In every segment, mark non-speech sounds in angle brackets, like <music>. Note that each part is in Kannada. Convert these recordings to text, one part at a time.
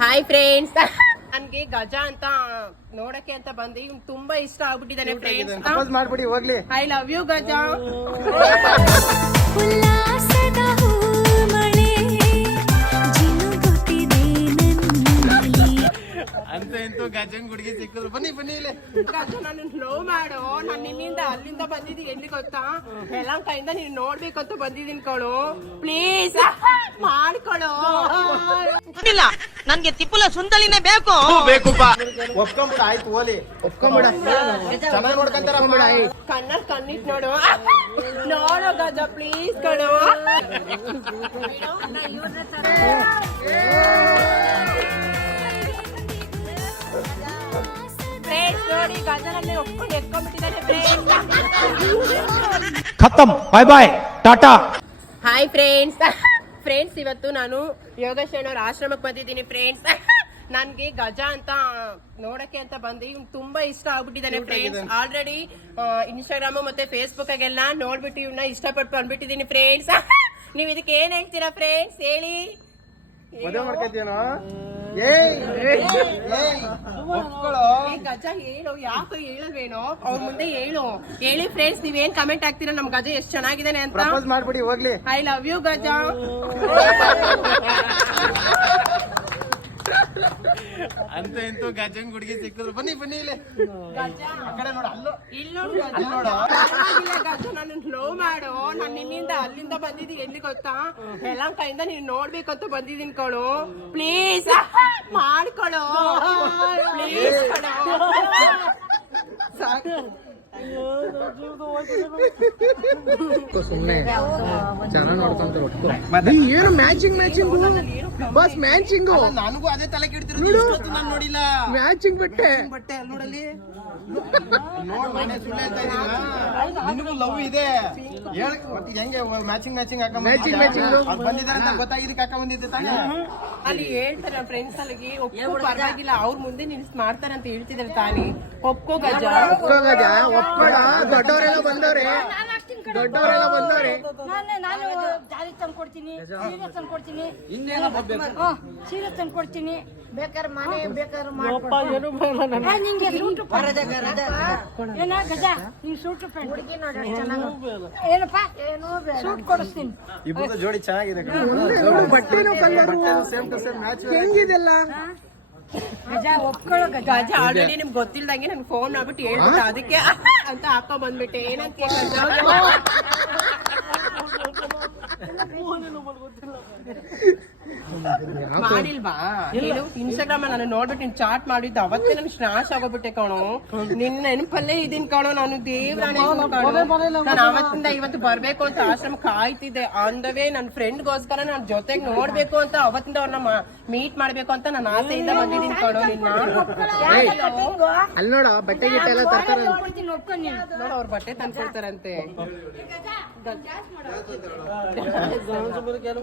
ಹಾಯ್ ಫ್ರೆಂಡ್ಸ್ <laughs> ನನ್ಗೆ ಗಜ ಅಂತ ನೋಡಕ್ಕೆ ಅಂತ ಬಂದೆ. ಇವ್ನು ತುಂಬಾ ಇಷ್ಟ ಆಗ್ಬಿಟ್ಟಿದ್ದಾನೆ ಫ್ರೆಂಡ್ಸ್ ಮಾಡ್ಬಿಡಿ ಹೋಗ್ಲಿ. ಐ ಲವ್ ಯು ಗಜ. ಅಂತ ಇಂತೂ ಗಜನ್ ಗುಡಿಗೆ ಸಿಕ್ಕಿದ್ರು. ಬನ್ನಿ ಬನ್ನಿ ಇಲ್ಲೇ. ಗಜ ನನ್ನ ಲೋ ಮಾಡು. ನಾನು ನಿನ್ನಿಂದ ಅಲ್ಲಿಂದ ಬಂದಿದ್ದೀನಿ. ಎಲ್ಲಿ ಗೊತ್ತಾ? ಯಲಹಂಕದಿಂದ ನೀನು ನೋಡ್ಬೇಕು ಅಂತ ಬಂದಿದ್ದೀನಿ ಕಣು. ಪ್ಲೀಸ್ ಮಾಡ್ಕೊಳು. ಒಪ್ಪಿಲ್ಲ. ನನ್ಗೆ ತಿಪ್ಪುಲ ಸುಂದಲಿನೇ ಬೇಕು. ಬೇಕುಪ್ಪ ಒಪ್ಕೊಂಬಿಡ ಆಯ್ತು ಓಲಿ. ಒಪ್ಕೊಂಬಿಡ. ಚೆನ್ನಾಗಿ ಕಣ್ಣಿಟ್ ನೋಡು. ನೋಡೋ ಗಜ ಪ್ಲೀಸ್ ಕಣೋ. ನೋಡಿ ಖತಮ್. Bye bye tata hi friends friends ಇವತ್ತು ನಾನು ಯೋಗೇಶ್ ಅವ್ರ ಆಶ್ರಮಕ್ಕೆ ಬಂದಿದ್ದೀನಿ ಫ್ರೆಂಡ್ಸ್ <laughs> ನನ್ಗೆ ಗಜ ಅಂತ ನೋಡಕ್ಕೆ ಅಂತ ಬಂದೆ ಇವ್ನು ತುಂಬಾ ಇಷ್ಟ ಆಗ್ಬಿಟ್ಟಿದ್ದಾನೆ ಫ್ರೆಂಡ್ಸ್ ಆಲ್ರೆಡಿ ಇನ್ಸ್ಟಾಗ್ರಾಮ್ ಮತ್ತೆ ಫೇಸ್ಬುಕ್ ಆಗೆಲ್ಲ ನೋಡ್ಬಿಟ್ಟು ಇವ್ನ ಇಷ್ಟಪಟ್ಟು ಬಂದ್ಬಿಟ್ಟಿದ್ದೀನಿ ಫ್ರೆಂಡ್ಸ್ <laughs> ನೀವ್ ಇದಕ್ಕೆ ಏನ್ ಹೇಳ್ತೀರಾ ಫ್ರೆಂಡ್ಸ್ ಹೇಳಿ. ಮದುವೆ ಮಾಡ್ಕೊತೀನೋ ಗಜ ಹೇಳು ಯಾಕೆ ಹೇಳಲ್ವೇನೋ? ಅವ್ರ ಮುಂದೆ ಹೇಳು. ಹೇಳಿ ಫ್ರೆಂಡ್ಸ್ ನೀವೇನ್ ಕಮೆಂಟ್ ಹಾಕ್ತೀರಾ? ನಮ್ ಗಜ ಎಷ್ಟು ಚೆನ್ನಾಗಿದ್ದಾನೆ ಅಂತ. ಪ್ರಪೋಸ್ ಮಾಡ್ಬಿಡಿ ಹೋಗ್ಲಿ. ಐ ಲವ್ ಯು ಗಜ. ಅಂತ ಇಂತೂ ಗಜನ್ ಗುಡ್ಗಿ ಸಿಕ್ಕಿದ್ರು. ಬನ್ನಿ ಬನ್ನಿ ಇಲ್ಲಿ. ಗಜ ಆ ಕಡೆ ನೋಡು ಅಲ್ಲೋ. ಇಲ್ಲಿ ನೋಡು. ಅಲ್ಲಿ ನೋಡು. ಗಜ. ನನ್ನ ಲೋ ಮಾಡು. ನಾನು ನಿನ್ನಿಂದ ಅಲ್ಲಿಂದ ಬಂದಿದ್ದೀನಿ. ಎಲ್ಲಿ ಗೊತ್ತಾ? ಯಲಹಂಕದಿಂದ ನೀನು ನೋಡ್ಬೇಕು ಅಂತ ಬಂದಿದ್ದೀನಿ ಕಣು. ಪ್ಲೀಸ್ ಮಾಡ್ಕೊಳು. ಪ್ಲೀಸ್ ಕಣೋ. ಸಾಕು. ಸುಮ್ಮನೆ ಚೆನ್ನಾಗಿ ನೋಡ್ಕೊಂತ ಏನು ಮ್ಯಾಚಿಂಗ್ ಮ್ಯಾಚಿಂಗ್ ಬಸ್ ಮ್ಯಾಚಿಂಗ್ ನನಗೂ ಅದೇ ತಲೆ ಕೆಡ್ತಿರೋದು ನಾನು ನೋಡಿಲ್ಲ. ಮ್ಯಾಚಿಂಗ್ ಬಟ್ಟೆ. ಬಟ್ಟೆ ನೋಡಲ್ಲಿ. ನಿನಗೂ ಲವ್ ಇದೆ. ಹೇಳಕ್ ಮತ್ತೆ ಹೆಂಗೆ ಮ್ಯಾಚಿಂಗ್ ಮ್ಯಾಚಿಂಗ್ ಹಾಕ ಮ್ಯಾಚಿಂಗ್ ಮ್ಯಾಚಿಂಗ್ ಅವ್ರು ಬಂದಿದ್ದಾರೆ ಅಂತ ಗೊತ್ತಾಗಿದ್ದಕ್ಕೆ ಹಾಕ ಬಂದಿದ್ದೆ ತಾನೇ? ಅಲ್ಲಿ ಹೇಳ್ತಾರೆ ಫ್ರೆಂಡ್ಸ್ ಅಲ್ಲಿಗೆ ಒಪ್ಕೋ ಪರವಾಗಿಲ್ಲ ಅವ್ರ ಮುಂದೆ ನಿಲ್ಸ್ ಮಾಡ್ತಾರೆ ಅಂತ ಹೇಳ್ತಿದ್ದಾರೆ ತಾನೇ. ಒಪ್ಕೋ ಗಜ. ಒಪ್ಕೋಗಜ ಒಪ್ಕೋಣ ದೊಡ್ಡವರೆಲ್ಲ ಬಂದವ್ರೆ. ದೊಡ್ಡವರೆಲ್ಲ ಬಂದವ್ರೆ ನಾನು ನಾನು ಜಾರಿ ತಂದು ಕೊಡ್ತೀನಿ ಸೀರೆ ತಂದು ಕೊಡ್ತೀನಿ ಹ್ಮ್, ಸೀರೆ ತಂದು ಕೊಡ್ತೀನಿ ಬೇಕಾದ್ರೆ ಮನೆ ಬೇಕಾದ್ರೆ ಮಾಡ್ಕೊಡ್ತೀನಿ. ಏ, ನಿಂಗೆ ಸೂಟು ಪ್ಯಾಂಟ್ ಏನ ಗಜ? ನಿಂಗೆ ಸೂಟು ಪ್ಯಾಂಟ್ ಏನಪ್ಪ? ಸೂಟ್ ಕೊಡಿಸ್ತೀನಿ. ಇಬ್ಬರು ಜೋಡಿ ಚೆನ್ನಾಗಿದೆ ಬಟ್ಟೆನೂ ಕಲರು ಹೆಂಗಿದೆಲ್ಲ? ಗಜ ಒಪ್ಕೊಳ್ಳೋ ಗಜ. ಗಜ ಆಲ್ರೆಡಿ ನಿಮ್ಗೆ ಗೊತ್ತಿಲ್ದಂಗೆ ನನ್ಗೆ ಫೋನ್ ಮಾಡ್ಬಿಟ್ಟು ಹೇಳ್ಬಿಟ್ಟು ಅದಕ್ಕೆ ಅಂತ ಹಾಕೋ ಬಂದ್ಬಿಟ್ಟೆ. ಏನಂತ <laughs> ಮಾಡಿಲ್ವಾ? ಹೇಳು ಇನ್ಸ್ಟಾಗ್ರಾಮ್ ನಾನು ನೋಡ್ಬಿಟ್ಟು ನೀನ್ ಚಾಟ್ ಮಾಡಿದ್ದು ಅವತ್ತೇ ನನ್ ಸ್ನಾಶ್ ಆಗೋಗ್ಬಿಟ್ಟೆ ಕಣೋ. ನಿನ್ನ ನೆನಪಲ್ಲೇ ಇದೀನ್ ಕಣೋ ನಾನು ದೇವ್ರ ನಾನು ಅವತ್ತಿಂದ ಇವತ್ತು ಬರ್ಬೇಕು ಅಂತ ಆಶ್ರಮ ಕಾಯ್ತಿದ್ದೆ. ಅಂದವೇ ಫ್ರೆಂಡ್ ಗೋಸ್ಕರ ನಾನು ಜೊತೆಗೆ ನೋಡ್ಬೇಕು ಅಂತ ಅವತ್ತಿಂದ ಅವ್ರನ್ನ ಮೀಟ್ ಮಾಡ್ಬೇಕು ಅಂತ ನಾನು ಆಸೆಯಿಂದ ಬಂದಿದ್ದೀನಿ ಕಣೋ ನಿನ್ನ. ಅಲ್ಲಿ ನೋಡ ಬಟ್ಟೆ ಗಿಟ್ಟೆ ಎಲ್ಲ ತರ್ತಾರೆ ಕೊಡ್ತೀನಿ ಒಪ್ಕೊಂಡು ನೋಡು ಅವ್ರ ಬಟ್ಟೆ ತಂದ್ಕೊಡ್ತಾರಂತೆ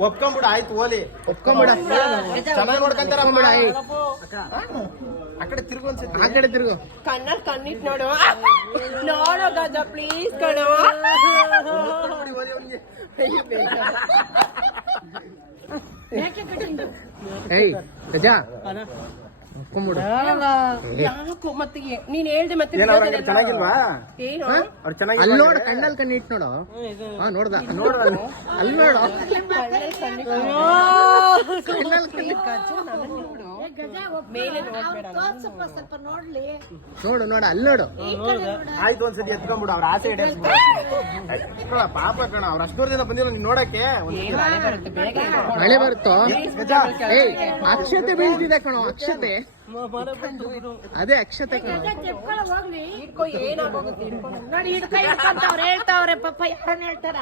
ಒಪ್ಕೊಂಬಿಡ ಆಯ್ತು ಓಲಿ. ಒಪ್ಕೊಂಬಿಡ. ಚೆನ್ನಾಗಿ ನೋಡ್ಕೊಂತಾರ ಬಿಡ ಆ ಕಡೆ ತಿರುಗು ಅನ್ಸುತ್ತೆ ಆ ಕಡೆ ತಿರುಗು ಕಣ್ಣಲ್ಲಿ ಕಣ್ಣಿಟ್ ಯಾಕೆ ಮತ್ತೆ ನೀನ್ ಹೇಳ್ದೆ ಮತ್ತೆ ಏನ್ ಅವ್ರ ಚೆನ್ನಾಗಿಲ್ವಾ? ಏನು? ಅವ್ರು ಚೆನ್ನಾಗಿ ಅಲ್ಲಿ ನೋಡು ಕಣ್ಣಲ್ಲಿ ಕಣ್ಣು ಇಟ್ಟು ನೋಡು. ಹಾ ನೋಡ್ದ. ನೋಡ. ಅಲ್ಲಿ ನೋಡು. ನೋಡು. ಗಜ ಮೇಲೆ ನೋಡ್ಬೇಡ ಸ್ವಲ್ಪ ಸ್ವಲ್ಪ ನೋಡ್ಲಿ. ನೋಡು ನೋಡು. ಅಲ್ಲಿ ನೋಡು. ಆಯ್ತು ಒಂದ್ಸತಿ ಎತ್ಕೊಂಡ್ಬಿಡು ಅವ್ರ ಆಸೆ ಪಾಪ ಕಣ ಅವ್ರ ಅಷ್ಟು ದೂರದಿಂದ ಬಂದಿರೋ ನೀನ್ ನೋಡಕ್ಕೆ? ಮಳೆ ಬರುತ್ತೆ ಬೇಗ. ಮಳೆ ಬರುತ್ತೋ? ಏಯ್ ಅಕ್ಷತೆ ಬೀಳ್ತಿದೆ ಕಣೋ ಅಕ್ಷತೆ. ಅದೇ ಅಕ್ಷತೆ ಹೇಳ್ತಾವ್ರೆ ಪಾಪ ಯಾರನ್ನ ಹೇಳ್ತಾರ?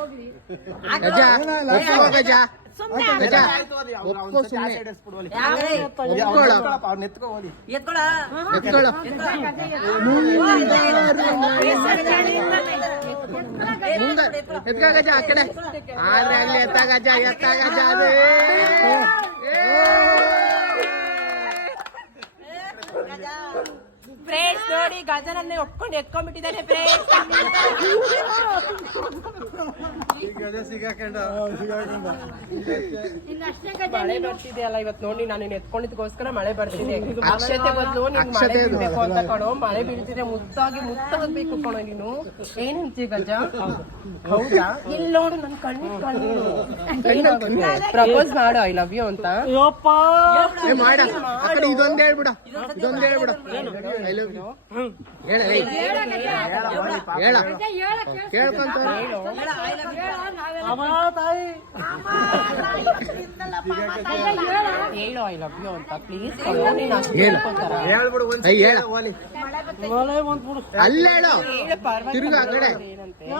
ಹೋಗ್ಲಿ. ಗಜ. ಒಪ್ಕೋ ಗಜ. ಗಜ. ಒಪ್ಕೋ ಸುಮ್ಮನೆ ಒಪ್ಕೊಳ್ಳೋ ಎತ್ಕೊಳ್ಳೋ. ಮುಂದೆ. ಎತ್ಕ ಗಜ ಆ ಕಡೆ. ಆದ್ರೆ ಆಗ್ಲಿ ಎತ್ತ ಗಜ ಎತ್ತ ಗಜ ಅದು ಫ್ರೆಂಡ್ಸ್ ನೋಡಿ ಗಜನನ್ನೇ ಒಪ್ಕೊಂಡು ಎತ್ಕೊಂಡ್ಬಿಟ್ಟಿದ್ದಾನೆ ಮಳೆ ಬರ್ತಿದೆಯಲ್ಲ ಇವತ್ತು ನೋಡಿ ನಾನು ನಿನ್ನ ಎತ್ಕೊಂಡಿದ್ಕೋಸ್ಕರ ಮಳೆ ಬರ್ತಿದೆ. ಅಕ್ಷತೆ ಬದಲು ನೀನ್ ಮಳೆ ಬೀಳ್ಬೇಕು ಅಂತ ಕಣೋ ಮಳೆ ಬೀಳ್ತಿದೆ ಮುತ್ತಾಗಿ ಮುತ್ತಾಗ್ಬೇಕು ಕಣೋ ನೀನು. ಏನಂತೀಯ ಗಜ? ಹೌದಾ? ಇಲ್ಲಿ ನೋಡು ನನ್ ಕಣ್ಣು. ಕಣ್ಣು. ಪ್ರಪೋಸ್ ಮಾಡು ಐ ಲವ್ ಯು ಅಂತ. ಇದೊಂದ್ ಹೇಳ್ಬಿಡ. ಇದೊಂದ್ ಹೇಳ್ಬಿಡ. ಐ ಲವ್ ಯು ಅಲ್ಲೇ ಹೇಳು. ತಿರ್ಗಾ ಆ ಕಡೆ. ಏನಂತೆ ಹೇಳು.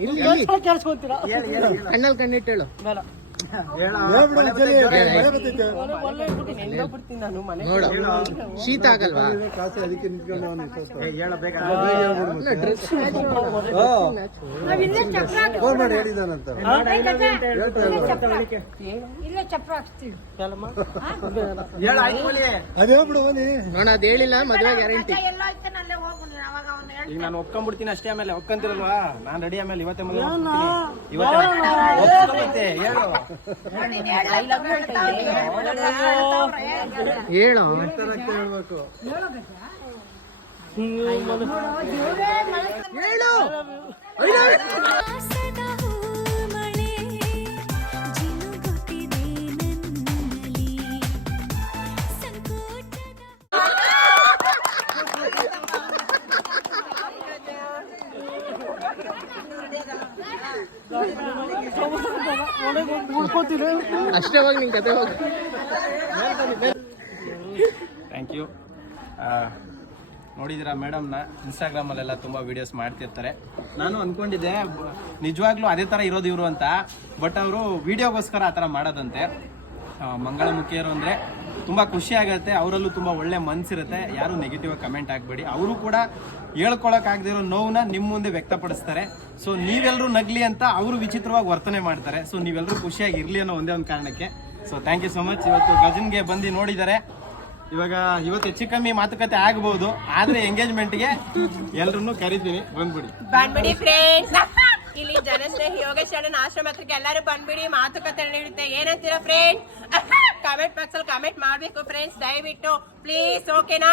ಇಲ್ಲಿ. ಇಲ್ಲಿ ಕಣ್ಣಲ್ಲಿ ಕಣ್ಣಿಟ್ಟು ಹೇಳು. ಶೀತ ಆಗಲ್ವಾ? ಹಾಕ್ತೀವಿ. ನೋಡ ಅದ್ ಹೇಳಿಲ್ಲ ಮದ್ವೆ ಗ್ಯಾರಂಟಿ ಈಗ ನಾನು ಒಪ್ಕೊಂಡ್ಬಿಡ್ತೀನಿ ಅಷ್ಟೇ ಆಮೇಲೆ ಒಪ್ಕೊಂತಿರಲ್ವಾ? ನಾನ್ ರೆಡಿ ಆಮೇಲೆ ಇವತ್ತೇ ಮದುವೆ. ಇವತ್ತೇ ಹೇಳು. ಹೇಳು. ಹೇಳ್ಬೇಕು ಹೇಳು. ಅಷ್ಟೇ ಹೋಗಿ ನಿನ್ ಕತೆ ಹೋಗಿ. ಥ್ಯಾಂಕ್ ಯು ನೋಡಿದಿರಾ ಮೇಡಮ್ನ ಇನ್ಸ್ಟಾಗ್ರಾಮಲ್ಲೆಲ್ಲ ತುಂಬ ವೀಡಿಯೋಸ್ ಮಾಡ್ತಿರ್ತಾರೆ. ನಾನು ಅನ್ಕೊಂಡಿದ್ದೆ ಬ- ನಿಜವಾಗ್ಲೂ ಅದೇ ಥರ ಇರೋದು ಇವರು ಅಂತ ಬಟ್ ಅವರು ವೀಡಿಯೋಗೋಸ್ಕರ ಆ ಥರ ಮಾಡೋದಂತೆ. ಮಂಗಳಮುಖಿಯರು ಅಂದರೆ ತುಂಬ ಖುಷಿ ಆಗುತ್ತೆ, ಅವರಲ್ಲೂ ತುಂಬ ಒಳ್ಳೆ ಮನಸ್ಸಿರುತ್ತೆ ಯಾರು ನೆಗೆಟಿವ್ ಕಮೆಂಟ್ ಆಗಬೇಡಿ ಅವರು ಕೂಡ ಹೇಳ್ಕೊಳಕ್ಕಾಗದಿರೋ ನೋವನ್ನ ನಿಮ್ಮ ಮುಂದೆ ವ್ಯಕ್ತಪಡಿಸ್ತಾರೆ. ಸೊ ನೀವೆಲ್ಲರೂ ನಗ್ಲಿ ಅಂತ ಅವರು ವಿಚಿತ್ರವಾಗಿ ವರ್ತನೆ ಮಾಡ್ತಾರೆ. ಸೊ ನೀವೆಲ್ಲರೂ ಖುಷಿಯಾಗಿ ಇರಲಿ ಅನ್ನೋ ಒಂದೇ ಒಂದು ಕಾರಣಕ್ಕೆ. So thank you so much ಇವತ್ತು ಗಜನ್ಗೆ ಬಂದು ನೋಡಿದ್ದಾರೆ ಇವಾಗ ಇವತ್ತು ಹೆಚ್ಚು ಕಮ್ಮಿ ಮಾತುಕತೆ ಆಗ್ಬೋದು. ಆದ್ರೆ ಎಂಗೇಜ್ಮೆಂಟ್ಗೆ ಎಲ್ಲರನ್ನೂ ಕರಿತೀನಿ. ಬಂದ್ಬಿಡಿ. ಇಲ್ಲಿ ಜನಸ್ನೇಹಿ ಯೋಗೇಶ್ ಅಣ್ಣನ ಆಶ್ರಮ ಹತ್ರಕ್ಕೆ ಎಲ್ಲರೂ ಬಂದ್ಬಿಡಿ ಮಾತುಕತೆ ನಡೆಯುತ್ತೆ ಏನಂತೀರಾ ಫ್ರೆಂಡ್ ಕಮೆಂಟ್ ಬಾಕ್ಸ್ ಅಲ್ಲಿ ಕಮೆಂಟ್ ಮಾಡ್ಬೇಕು ಫ್ರೆಂಡ್ಸ್ ದಯವಿಟ್ಟು. ಪ್ಲೀಸ್ <laughs> ಓಕೆನಾ